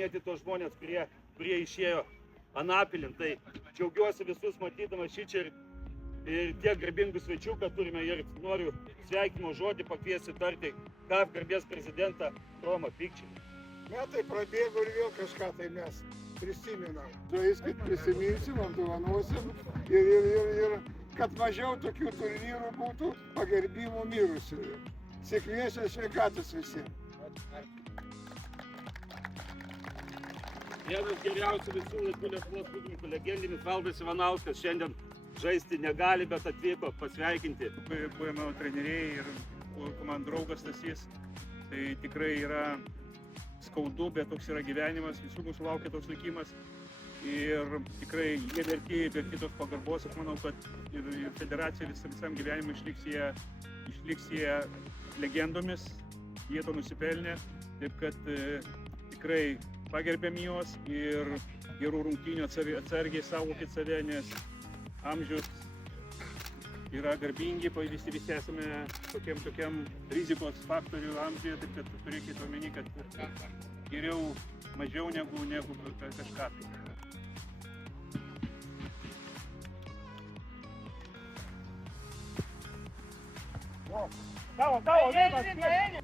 paminėti tos žmonės, kurie išėjo anapilin. Tai džiaugiuosi visus matydamas šičia ir tiek garbingų svečių, kad turime, ir noriu sveikinimo žodį pakviesti tarti KAF garbės prezidentą Romą Pikčinį. Metai prabėgo ir vėl kažką tai mes prisiminam. Žaiskit, prisiminsim, apdovanosim ir kad mažiau tokių turnyrų būtų pagerbimų mirusiųjų. Sėkmės ir sveikatos visiems. Vienas geriausių visų laikų Lietuvos futbolininkų, legendinis Valdas Ivanauskas, šiandien žaisti negali, bet atvyko pasveikinti. Buvę mano treneriai ir man draugas Stasys. Tai tikrai yra skaudu, bet toks yra gyvenimas, visų mūsų laukia toks likimas. Ir tikrai jie verti tos pagarbos. Aš manau, kad ir federacija visam gyvenimui išliks jie legendomis, jie to nusipelnė. Taip kad tikrai pagerbėm juos ir gerų rungtynių, atsargiai saugokit save, nes amžius yra garbingi, visi esame tokiam rizikos faktorių amžiuje, taip kad turėkite omeny, kad geriau mažiau negu kažką. Tavo, vienas!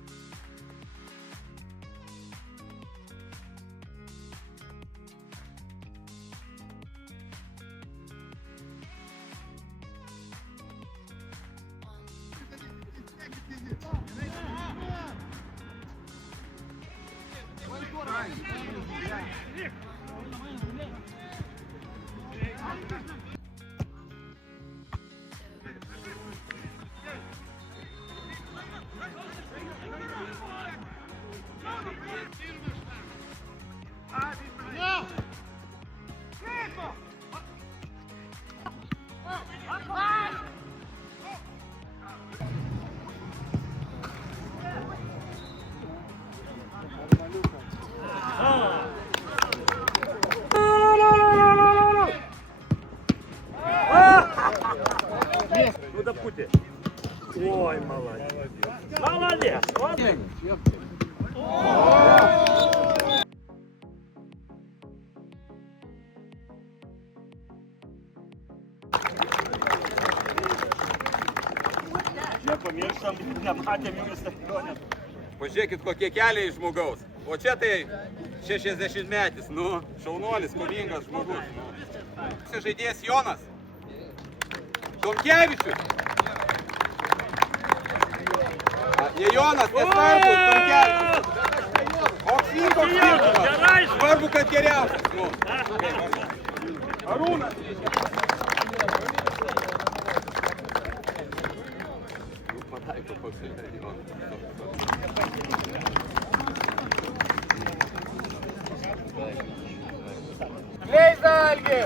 Куда пути? Ой, молодец. Молодец. Nepamirštam, nematėm jų stadione. Pažiūrėkit, kokie keliai žmogaus. O čia tai 60-metis, šaunuolis, kovingas žmogus. Žaidėjas Jonas Tomkevičius. Ne Jonas, nesvarbus, Tomkevičius. Koks skirtumas. Svarbu, kad geriausias. Arūnas. Leida, Algi!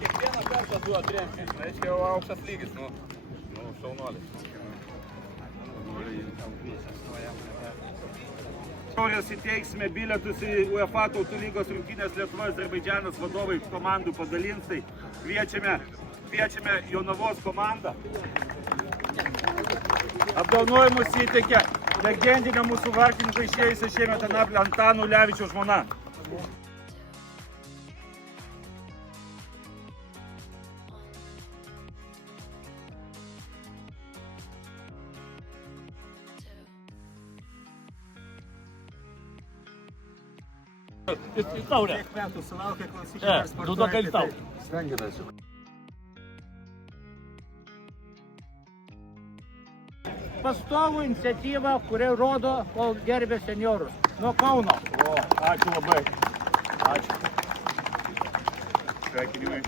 Kiekvieną kartą duo tremčiai, reiškia jau aukštas lygis, šaunuolis. Taurės įteiksime bilietus į UEFA Tautų lygos rungtynės Lietuva Azerbaidžanas vadovai komandų padalins, tai kviečiame Jonavos komandą. Apdovanojimus įteikė legendinio mūsų vartininko išėjusio šiemet Anapilio Antano Ulevičiaus žmona. Taurė. Kiek metų sulaukė klasikinės sportuoja. Stengiamės. Pastovų iniciatyva, kuri rodo, kol gerbė seniorus. Nuo Kauno. Ačiū labai. Ačiū. Sveikinimai.